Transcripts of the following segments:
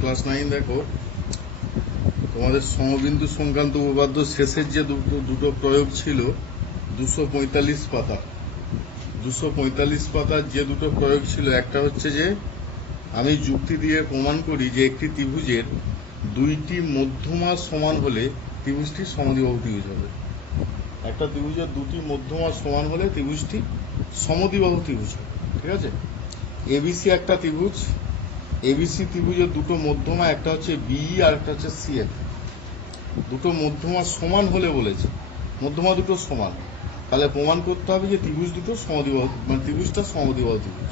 Class 9 দেখো, তোমাদের সমবিন্দু সংক্রান্ত উপপাদ্য শেষের যে দুটো প্রয়োগ ছিল 245 পাতা, 245 পাতার যে দুটো প্রয়োগ ছিল, একটা হচ্ছে যে আমি যুক্তি দিয়ে প্রমাণ করি যে একটি ত্রিভুজের দুইটি মধ্যমা সমান হলে ত্রিভুজটি সমদ্বিবাহু ত্রিভুজ হবে। একটা ত্রিভুজের দুটি মধ্যমা সমান হলে ত্রিভুজটি সমদ্বিবাহু ত্রিভুজ হবে। ঠিক আছে, এবিসি একটা ত্রিভুজ, এবিসি ত্রিভুজের দুটো মধ্যমা, একটা হচ্ছে বিই আর একটা হচ্ছে সিএফ। দুটো মধ্যমা সমান হলে বলেছে, মধ্যমা দুটো সমান, তাহলে প্রমাণ করতে হবে যে ত্রিভুজ দুটো সমদ্বিবাহু, মানে ত্রিভুজটা সমদ্বিবাহু ত্রিভুজ।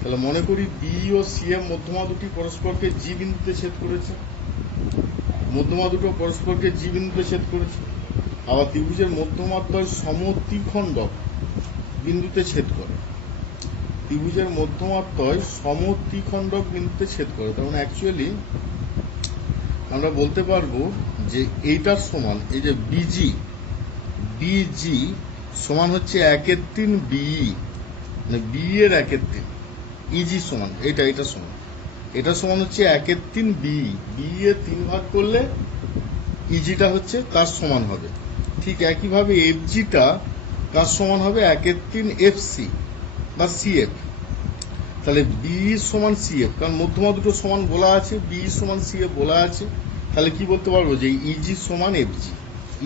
তাহলে মনে করি বি ও সিএফ মধ্যমা দুটি পরস্পরকে জি বিন্দুতে ছেদ করেছে, মধ্যমা দুটো পরস্পরকে জি বিন্দুতে ছেদ করেছে। আবার ত্রিভুজের মধ্যমাত্ময় সমদ্বিখণ্ডক বিন্দুতে ছেদ করে, ত্রিভুজের মধ্যমাত্ময় সমদ্বিখণ্ডক বিন্দুতে ছেদ করে। তার মানে অ্যাকচুয়ালি আমরা বলতে পারবো যে এইটার সমান, এই যে বিজি, বিজি সমান হচ্ছে 1/3 বিই, মানে বি এর 1/3, ইজি সমান এটা সমান, এটা সমান হচ্ছে 1/3 বিই, বি এর 3 ভাগ করলে ইজিটা হচ্ছে তার সমান হবে। ঠিক একইভাবে এফজিটা তার সমান হবে 1/3 এফসি বা সিএফ। তাহলে বি সমান সিএফ, কারণ মধ্যমা দুটো সমান বলা আছে, বি সমান সিএফ বলা আছে, তাহলে কি বলতে পারবো যে ইজি সমান এফজি,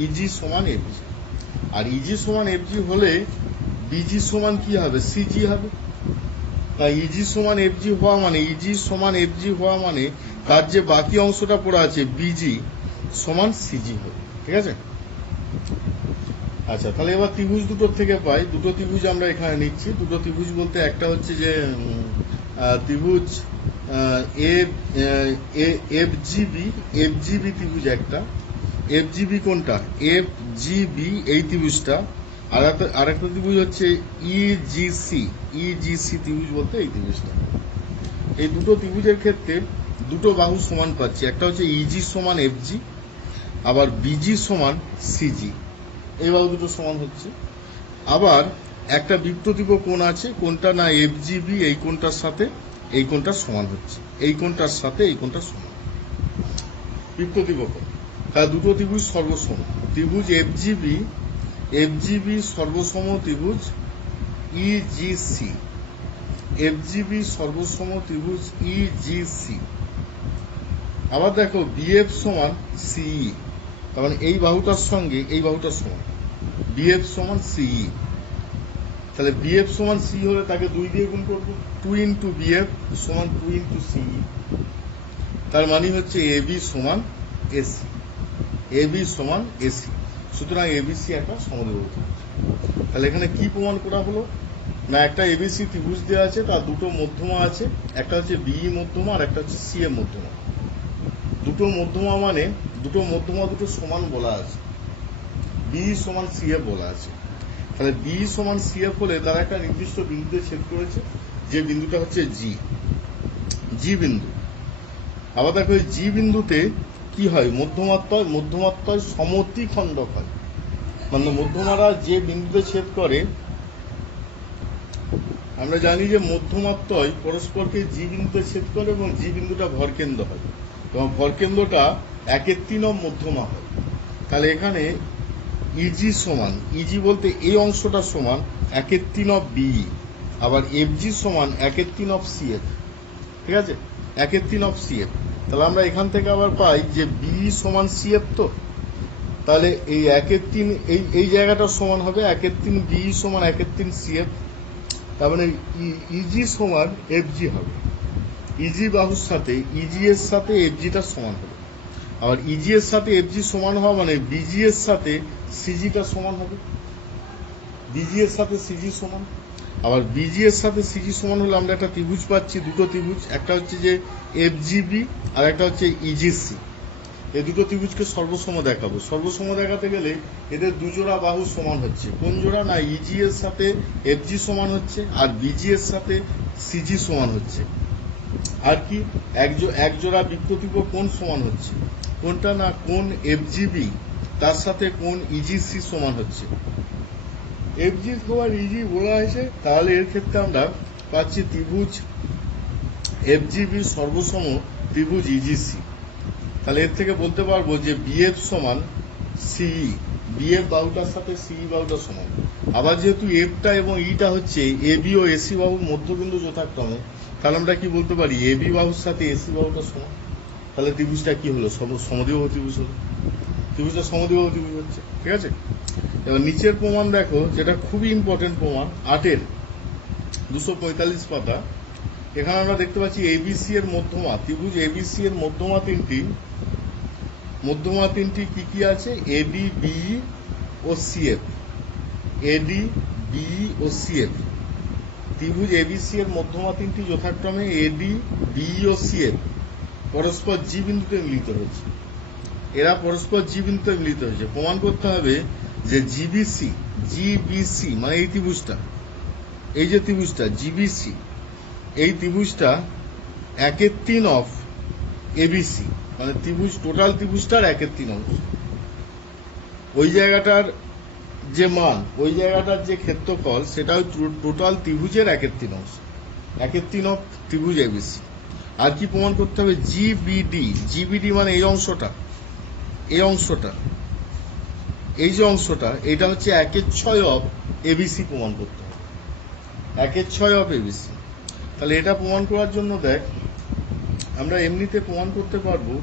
ইজি সমান এফজি। আর ইজি সমান এফজি হলে বিজি সমান কি হবে, সিজি হবে। তাই ইজি সমান এফজি হওয়া মানে, ইজি সমান এফজি হওয়া মানে তার যে বাকি অংশটা পড়ে আছে বিজি সমান সিজি হবে। ঠিক আছে, আচ্ছা তাহলে এবার ত্রিভুজ দুটোর থেকে পাই, দুটো ত্রিভুজ আমরা এখানে নিচ্ছি। দুটো ত্রিভুজ বলতে একটা হচ্ছে যে ত্রিভুজ এফজিবি, এফজিবি ত্রিভুজ একটা, এফজিবি কোনটা, এফজিবি এই ত্রিভুজটা। আর একটা ত্রিভুজ হচ্ছে ইজিসি, ইজিসি ত্রিভুজ বলতে এই ত্রিভুজটা। এই দুটো ত্রিভুজের ক্ষেত্রে দুটো বাহু সমান পাচ্ছি, একটা হচ্ছে ইজি সমান এফজি, আবার বিজি সমান সিজি, এই বাহু দুটো সমান হচ্ছে। আবার একটা বৃত্ততীব্র কোণ আছে, কোণটা না এফজিবি এই কোণটার সাথে এই কোণটার সমান হচ্ছে, এই কোণটার সাথে এই কোণটার সমান, বৃত্ততীব্র কোণ। তাহলে দুটো ত্রিভুজ সর্বসম, ত্রিভুজ এফজিবি, এফজিবি সর্বসম ত্রিভুজ ইজিসি, এফজিবি সর্বসম ত্রিভুজ ইজিসি। আবার দেখো বিএফ সমান সিই, তার মানে এই বাহুটার সঙ্গে এই বাহুটার সমান, বিএফ সমান সিই। তাহলে বিএফ সমান সি হলে তাকে 2 দিয়ে গুণ করবো, 2 ইন্টু বিএফ সমান 2 ইন্টু সিই। তার মানে হচ্ছে এবি সমান এসি, এবি সমান এসি। সুতরাং এবিসি একটা সমদ্বিবাহু ত্রিভুজ। তাহলে এখানে কি প্রমাণ করা হলো না, একটা এবিসি ত্রিভুজ দেওয়া আছে, তার দুটো মধ্যমা আছে, একটা হচ্ছে বিই মধ্যমা আর একটা হচ্ছে সিএ মধ্যমা। দুটো মধ্যমা মানে দুটো মধ্যমা দুটো সমান বলা আছে, বি সমান সিএফ বলা আছে। তাহলে বি সমান সিএফ হলে তারা একটা নির্দিষ্ট বিন্দুতে ছেদ করেছে, যে বিন্দুটা হচ্ছে জি, জি বিন্দু। আবার দেখো জি বিন্দুতে কি হয়, মধ্যমাত্ময় সমদ্বিখণ্ডক হয়, মানে মধ্যমারা যে বিন্দুতে ছেদ করে, আমরা জানি যে মধ্যমাত্ময় পরস্পরকে জি বিন্দুতে ছেদ করে এবং জি বিন্দুটা ভরকেন্দ্র হয় এবং ভরকেন্দ্রটা 1/3 মধ্যমা হয়। তাহলে এখানে ইজি সমান, ইজি বলতে এই অংশটা সমান 1/3 বিই, আবার এফজি সমান 1/3 সিএফ। ঠিক আছে, 1/3 সিএফ। তাহলে আমরা এখান থেকে আবার পাই যে বিই সমান সিএফ, তো তাহলে এই 1/3 এই জায়গাটা সমান হবে 1/3 বিই সমান 1/3 সিএফ। তার মানে ইজি সমান এফজি হবে, ইজি বাহুর সাথে ইজি এর সাথে এফজিটা সমান হবে। আবার ইজি এর সাথে এফজি সমান হওয়া মানে বিজি এর সাথে সিজিটা সমান হবে, বিজি এর সাথে সিজি সমান। আবার বিজি এর সাথে সিজি সমান হলে আমরা একটা ত্রিভুজ পাচ্ছি, দুটো ত্রিভুজ, একটা হচ্ছে যে এফজিবি আর একটা হচ্ছে ইজিসি। এই দুটো ত্রিভুজকে সর্বসম দেখাবো। সর্বসম দেখাতে গেলে এদের দুজোড়া বাহু সমান হচ্ছে, কোন জোড়া না ইজি এর সাথে এফজি সমান হচ্ছে আর বিজি এর সাথে সিজি সমান হচ্ছে। আর কি এক জোড়া বৃত্ততীব্র কোণ সমান হচ্ছে, কোনটা না কোণ এফজিবি তার সাথে কোণ ইজিসি সমান হচ্ছে। এফজি সমান ইজি বলা হয়েছে, তাহলে এর ক্ষেত্রে আমরা পাচ্ছি ত্রিভুজ এফজিবি সর্বসম ত্রিভুজ ইজিসি। তাহলে এর থেকে বলতে পারবো যে বিএফ সমান সিই, বিএফ বাহুটার সাথে সিই বাহুটা সমান। আবার যেহেতু এফটা এবং ইটা হচ্ছে এবি ও এসি বাহুর মধ্যবিন্দু যথাক্রমে, তাহলে আমরা কি বলতে পারি এবি বাহুর সাথে এসি বাহুটা সমান। তাহলে ত্রিভুজটা কি হলো, সমদ্বিবাহু ত্রিভুজ হলো। ত্রিভুজটা সমদ্বিবাহু ত্রিভুজ হচ্ছে, ঠিক আছে। এবার নিচের প্রমাণ দেখো, যেটা খুবই ইম্পর্টেন্ট প্রমাণ, 8-এর 245 পাতা। এখানে আমরা দেখতে পাচ্ছি এবিসি এর মধ্যমা, ত্রিভুজ এবিসি এর মধ্যমা তিনটি কি কি আছে, এডি, বিই ও সিএফ। এডি, বিই ও সিএফ। ত্রিভুজ এবিসি এর মধ্যমা তিনটি যথাক্রমে এডি, বিই ও সিএফ পরস্পর জি বিন্দুতে মিলিত হয়েছে। এরা পরস্পর জি বিন্দুতে মিলিত হয়েছে। প্রমাণ করতে হবে যে জিবিসি মানে এই ত্রিভুজটা, এই যে ত্রিভুজটা জিবিসি, এই ত্রিভুজটা 1/3 অফ এবিসি, মানে ত্রিভুজ, টোটাল ত্রিভুজটার 1/3 অংশ। ওই জায়গাটার যে মান, ওই জায়গাটার যে ক্ষেত্রফল, সেটা টোটাল ত্রিভুজের 1/3 অংশ, 1/3 অফ ত্রিভুজ এবিসি। আর কি প্রমাণ করতে হবে, জিবিডি মানে এই অংশটা, এই অংশটা, এই যে অংশটা, এটা হচ্ছে 1/6 অফ এবিসি প্রমাণ করতে হবে, 1/6 অফ এবিসি। তাহলে এটা প্রমাণ করার জন্য দেখ, আমরা এমনিতে প্রমাণ করতে পারবো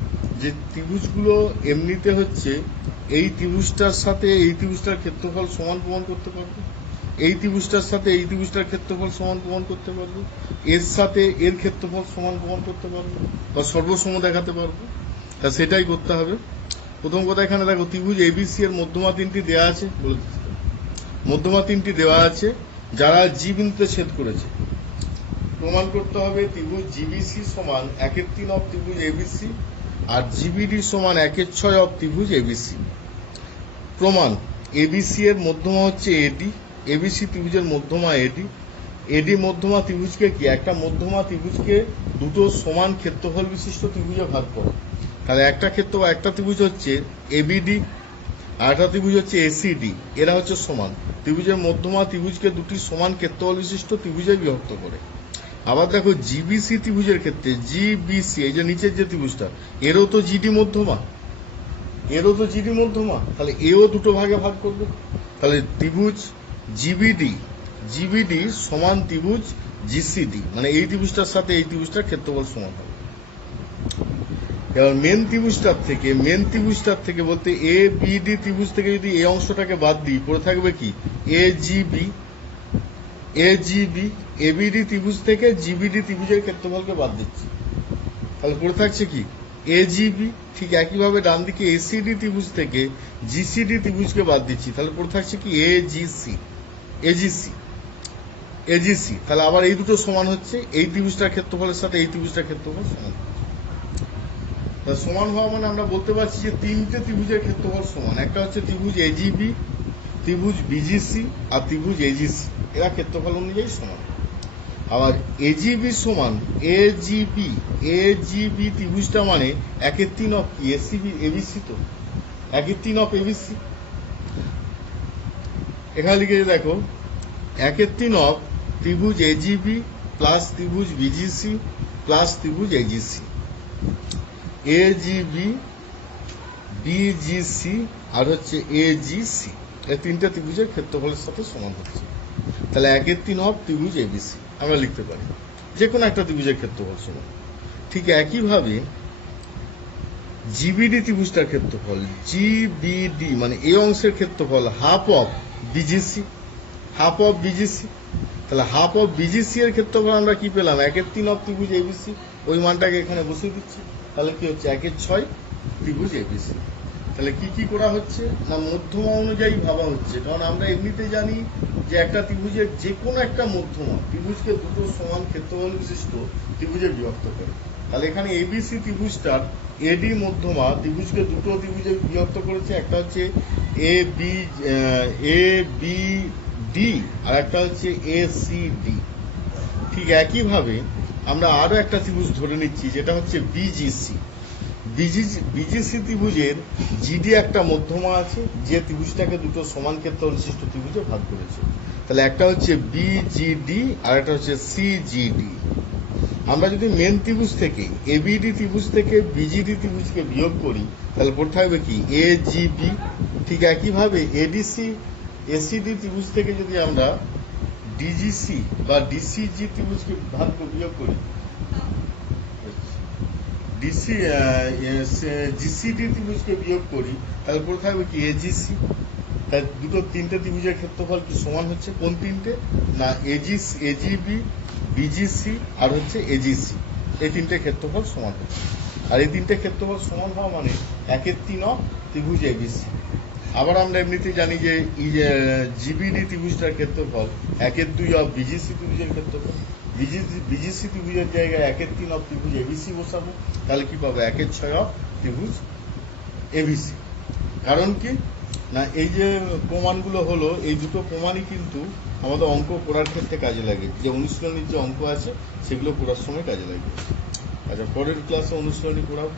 যে ত্রিভুজগুলো এমনিতে হচ্ছে এই ত্রিভুজটার সাথে এই ত্রিভুজটার ক্ষেত্রফল সমান প্রমাণ করতে পারবো, এই ত্রিভুজটার সাথে এই ত্রিভুজটার ক্ষেত্রফল সমান প্রমাণ করতে পারবো, এর সাথে এর ক্ষেত্রফল সমান প্রমাণ করতে পারবো, বা সর্বসম দেখাতে পারবো। তা সেটাই করতে হবে। প্রথম কথা, এখানে দেখো ত্রিভুজ এবিসি এর মধ্যমা তিনটি দেওয়া আছে, বলে দিচ্ছি, মধ্যমা তিনটি দেওয়া আছে যারা জি বিন্দুতে ছেদ করেছে। প্রমাণ করতে হবে ত্রিভুজ জিবিসি সমান 1/3 অফ ত্রিভুজ এবিসি আর জিবিডি সমান 1/6 অফ ত্রিভুজ এবিসি। প্রমাণ, এবিসি এর মধ্যমা হচ্ছে এডি, এবিসি ত্রিভুজের মধ্যমা এডি। এডি মধ্যমা ত্রিভুজকে কি, একটা মধ্যমা ত্রিভুজকে দুটো সমান ক্ষেত্রফল বিশিষ্ট ত্রিভুজে ভাগ করে। তাহলে একটা ত্রিভুজ হচ্ছে এবিডি আর একটা ত্রিভুজ হচ্ছে এসিডি, এরা হচ্ছে সমান। ত্রিভুজের মধ্যমা ত্রিভুজকে দুটি সমান ক্ষেত্রফল বিশিষ্ট ত্রিভুজে বিভক্ত করে। আবার দেখো জিবিসি ত্রিভুজের ক্ষেত্রে, জিবিসি এই যে নিচের যে ত্রিভুজটা, এরও তো জিডি মধ্যমা, তাহলে এও দুটো ভাগে ভাগ করবে। তাহলে ত্রিভুজ জিবিডি সমান ত্রিভুজ জিসিডি, মানে এই ত্রিভুজটার সাথে এই ত্রিভুজটার ক্ষেত্রফল সমান হবে। এবার মেন ত্রিভুজটার থেকে বলতে এ বিডি ত্রিভুজ থেকে যদি এই অংশটাকে বাদ দিই, পড়ে থাকবে কি এজিবি। এবিডি ত্রিভুজ থেকে জিবিডি ত্রিভুজের ক্ষেত্রফলকে বাদ দিচ্ছি, তাহলে পড়ে থাকছে কি এজিবি। ঠিক একইভাবে ডান দিকে এসিডি ত্রিভুজ থেকে জিসিডি ত্রিভুজকে বাদ দিচ্ছি, তাহলে পড়ে থাকছে কি এজিসি। তাহলে আবার এই দুটো সমান হচ্ছে, এই ত্রিভুজটার ক্ষেত্রফলের সাথে এই ত্রিভুজটার ক্ষেত্রফল সমান। সমান হওয়া মানে আমরা বলতে পারছি যে তিনটে ত্রিভুজের ক্ষেত্রফল সমান। একটা হচ্ছে ত্রিভুজ এজিবি, ত্রিভুজ বিজিসি আর ত্রিভুজ এজিসি, এরা ক্ষেত্রফল অনুযায়ী সমান। আবার এজিবি সমান এজিবি ত্রিভুজটা মানে 1/3 অফ কি এবিসি, তো 1/3 অফ এবিসি। এখানে লিখে দেখো 1/3 অফ ত্রিভুজ এজিবি প্লাস ত্রিভুজ বিজিসি প্লাস ত্রিভুজ এজিসি। এজিবি, বিজিসি আর হচ্ছে এজিসি, এই তিনটা ত্রিভুজের ক্ষেত্রফলের সাথে সমান হচ্ছে। তাহলে 1/3 অফ ত্রিভুজ এবিসি আমরা লিখতে পারি, যে কোনো একটা ত্রিভুজের ক্ষেত্রফল সমান। ঠিক একইভাবে জিবিডি ত্রিভুজটার ক্ষেত্রফল, জিবিডি মানে এই অংশের ক্ষেত্রফল হাফ অফ বিজিসি, তাহলে হাফ অফ বিজিসি এর ক্ষেত্রফল আমরা কি পেলাম, 1/3 অফ ত্রিভুজ এবিসি। ওই মানটাকে এখানে বসিয়ে দিচ্ছি, তাহলে কি হচ্ছে 1/6 ত্রিভুজ এবিসি। তাহলে কি করা হচ্ছে না, মধ্যমা অনুযায়ী ভাবা হচ্ছে। কারণ আমরা এমনিতে জানি যে একটা ত্রিভুজের যে কোনো একটা মধ্যমা ত্রিভুজকে দুটো সমান ক্ষেত্রফল বিশিষ্ট ত্রিভুজে বিভক্ত করে। তাহলে এখানে এবিসি ত্রিভুজটার এডি মধ্যমা ত্রিভুজকে দুটো ত্রিভুজে বিভক্ত করেছে, একটা হচ্ছে এ বি ডি আর একটা হচ্ছে এসিডি। ঠিক একইভাবে আমরা আরো একটা ত্রিভুজ ধরে নিচ্ছি, যেটা হচ্ছে বিজিসি। বিজিসি ত্রিভুজের জিডি একটা মধ্যমা আছে, যে ত্রিভুজটাকে দুটো সমান ক্ষেত্রফল বিশিষ্ট ত্রিভুজে ভাগ করেছে। তাহলে একটা হচ্ছে বিজিডি আর একটা হচ্ছে সিজিডি। আমরা যদি মেন ত্রিভুজ থেকে এবিডি ত্রিভুজ থেকে বিজিডি ত্রিভুজকে বিয়োগ করি তাহলে পড়তে থাকবে কি এ জি বি। ঠিক একইভাবে এডিসি এসিডি ত্রিভুজ থেকে যদি আমরা ডিজিসি বা ডিসিজি ত্রিভুজকে বিয়োগ করি, জিসিডি ত্রিভুজকে বিয়োগ করি তাহলে পড়ে থাকবে কি এজিসি। তার তিনটে ত্রিভুজের ক্ষেত্রফল কি সমান হচ্ছে? কোন তিনটে? না এজিবি, বিজিসি আর হচ্ছে এজিসি, এই তিনটে ক্ষেত্রফল সমান হচ্ছে। আর এই তিনটে ক্ষেত্রফল সমান হওয়া মানে 1/3 ত্রিভুজ এবিসি। আবার আমরা এমনিতেই জানি যে জিবিডি ত্রিভুজটার ক্ষেত্রফল 1/2 বিজিসি ত্রিভুজের ক্ষেত্রফল। বিজিসি ত্রিভুজের জায়গায় 1/3 ত্রিভুজ এবিসি বসাবো, তাহলে কি পাবো? 1/6 ত্রিভুজ এবিসি। কারণ কি না, এই যে প্রমাণগুলো হলো, এই দুটো প্রমাণই কিন্তু আমাদের অঙ্ক করার ক্ষেত্রে কাজে লাগে। যে অনুশীলনীর যে অঙ্ক আছে সেগুলো করার সময় কাজে লাগে। আচ্ছা, পরের ক্লাসে অনুশীলনী করাবো।